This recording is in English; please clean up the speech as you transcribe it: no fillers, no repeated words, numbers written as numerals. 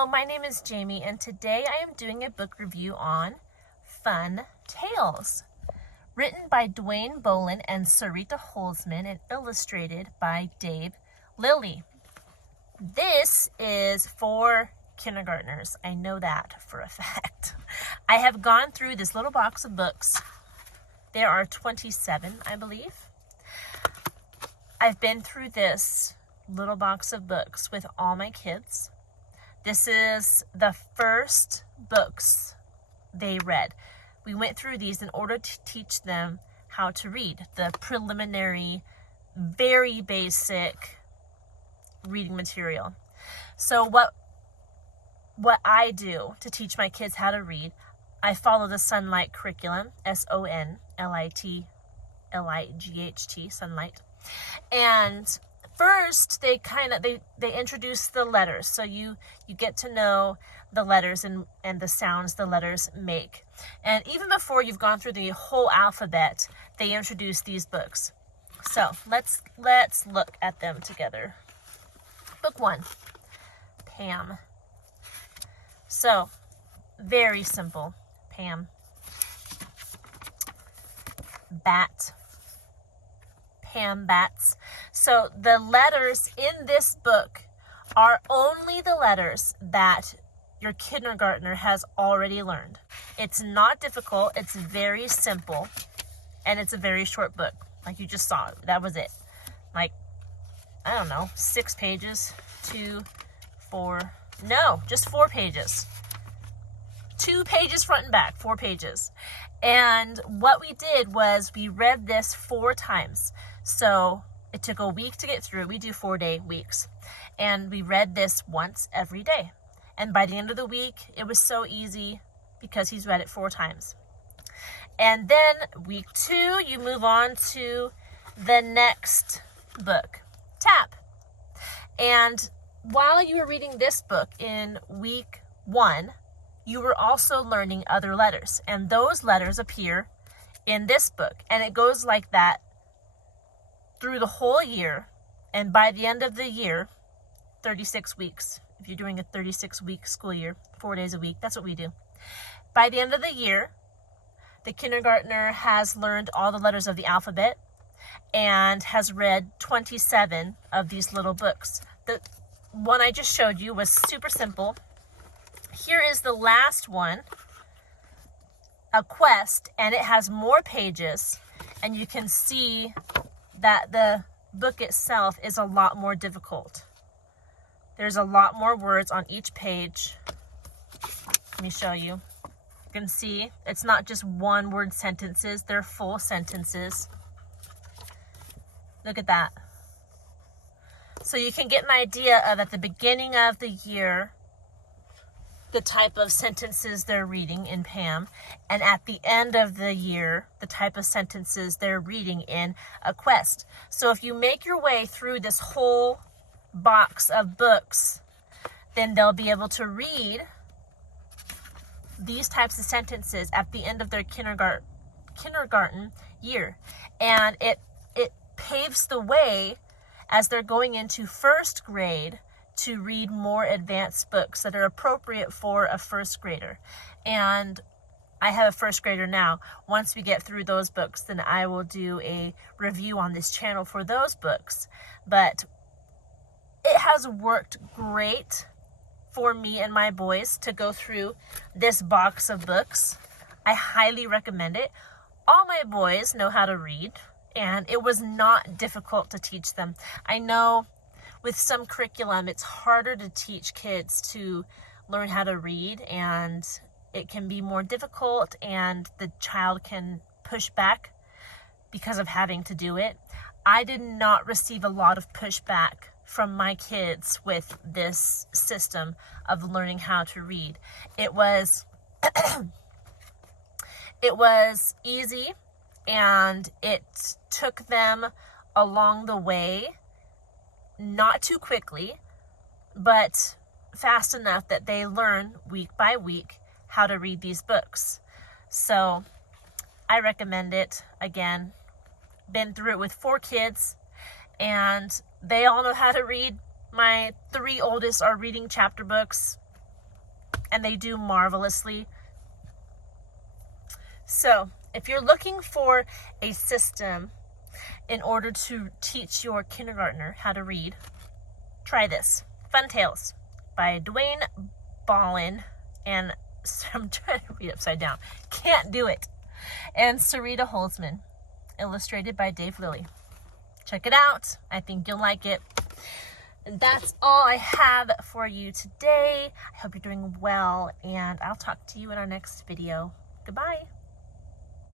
Hello, my name is Jamie, and today I am doing a book review on Fun Tales, written by Dwayne Boland and Sarita Holzman and illustrated by Dave Lilly. This is for kindergartners. I know that for a fact. I have gone through this little box of books. There are 27, I believe. I've been through this little box of books with all my kids. This is the first books they read. We went through these in order to teach them how to read, the preliminary, very basic reading material. So what I do to teach my kids how to read, I follow the Sonlight curriculum, Sonlight, Sonlight. And first, they introduce the letters, so you get to know the letters and the sounds the letters make. And even before you've gone through the whole alphabet, they introduce these books. So let's look at them together. Book 1, Pam. So very simple, Pam. Bat. Pam bats. So the letters in this book are only the letters that your kindergartner has already learned. It's not difficult, it's very simple, and it's a very short book. Like you just saw, that was it. Like, I don't know, 6 pages, 2, 4, no, just 4 pages. 2 pages front and back, 4 pages. And what we did was we read this 4 times. So it took a week to get through. We do 4-day weeks. And we read this once every day. And by the end of the week, it was so easy because he's read it 4 times. And then week 2, you move on to the next book, Tap. And while you were reading this book in week 1, you were also learning other letters. And those letters appear in this book. And it goes like that through the whole year. And by the end of the year, 36 weeks. If you're doing a 36-week school year, 4 days a week, that's what we do. By the end of the year, the kindergartner has learned all the letters of the alphabet and has read 27 of these little books. The one I just showed you was super simple. Here is the last one, a quest, and it has more pages, and you can see that the book itself is a lot more difficult. There's a lot more words on each page. Let me show you. You can see it's not just one-word sentences, they're full sentences. Look at that. So you can get an idea of at the beginning of the year, the type of sentences they're reading in Pam, and at the end of the year, the type of sentences they're reading in a quest. So if you make your way through this whole box of books, then they'll be able to read these types of sentences at the end of their kindergarten year. And it paves the way as they're going into first grade to read more advanced books that are appropriate for a first grader. And I have a first grader now. Once we get through those books, then I will do a review on this channel for those books. But it has worked great for me and my boys to go through this box of books. I highly recommend it. All my boys know how to read, and it was not difficult to teach them. I know with some curriculum, it's harder to teach kids to learn how to read, and it can be more difficult, and the child can push back because of having to do it. I did not receive a lot of pushback from my kids with this system of learning how to read. It was it was easy, and it took them along the way, not too quickly, but fast enough that they learn week by week how to read these books. So I recommend it. Again, been through it with 4 kids, and they all know how to read. My 3 oldest are reading chapter books and they do marvelously. So if you're looking for a system in order to teach your kindergartner how to read, try this. Fun Tales by Dwayne Ballin, and I'm trying to read upside down. Can't do it. And Sarita Holzman, illustrated by Dave Lilly. Check it out. I think you'll like it. And that's all I have for you today. I hope you're doing well, and I'll talk to you in our next video. Goodbye.